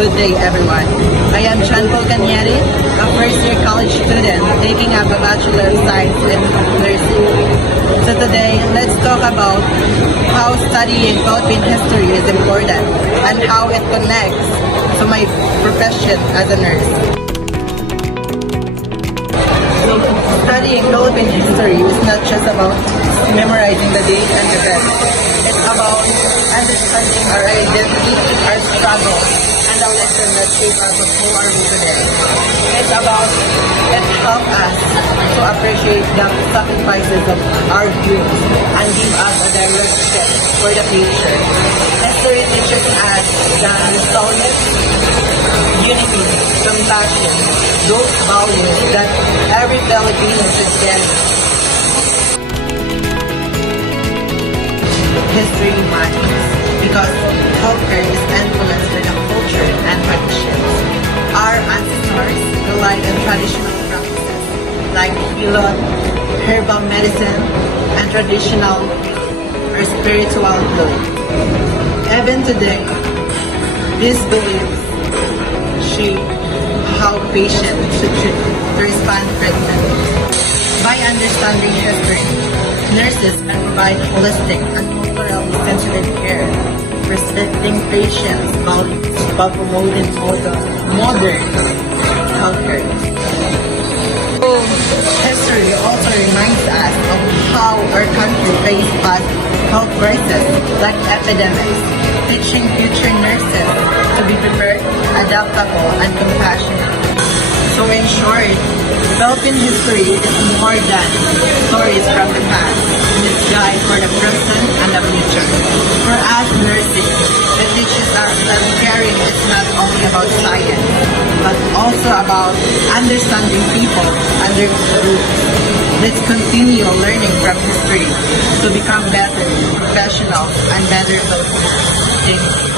Good day, everyone. I am Chanpol Canieri, a first-year college student taking up a Bachelor of Science in Nursing. So today, let's talk about how studying Philippine history is important and how it connects to my profession as a nurse. So studying Philippine history is not just about memorizing the dates and events. It's about understanding our identity, our struggle, and the lessons that shape us of who are we today. It helps us to appreciate the sacrifices of our youth and give us a direction for the future. History teaches us the resilience, unity, compassion, those values that every Filipino should get. History matters because healthcare is influenced by the culture and traditions. Our ancestors relied on traditional practices like hilot, herbal medicine, and traditional or spiritual healing. Even today, these beliefs shape how patients should respond to treatment. By understanding history, nurses can provide holistic and culturally sensitive care, respecting patients' values while promoting modern healthcare. History also reminds us of how our country faced past health crises like epidemics, teaching future nurses to be prepared, adaptable, and compassionate. So in short, Philippine history is more than stories from the past. It's guide for the present and the future. For us nurses, it teaches us that caring is not only about science, but also about understanding people and their roots. Let's continue learning from history to become better professionals and better Filipinos. Thank you.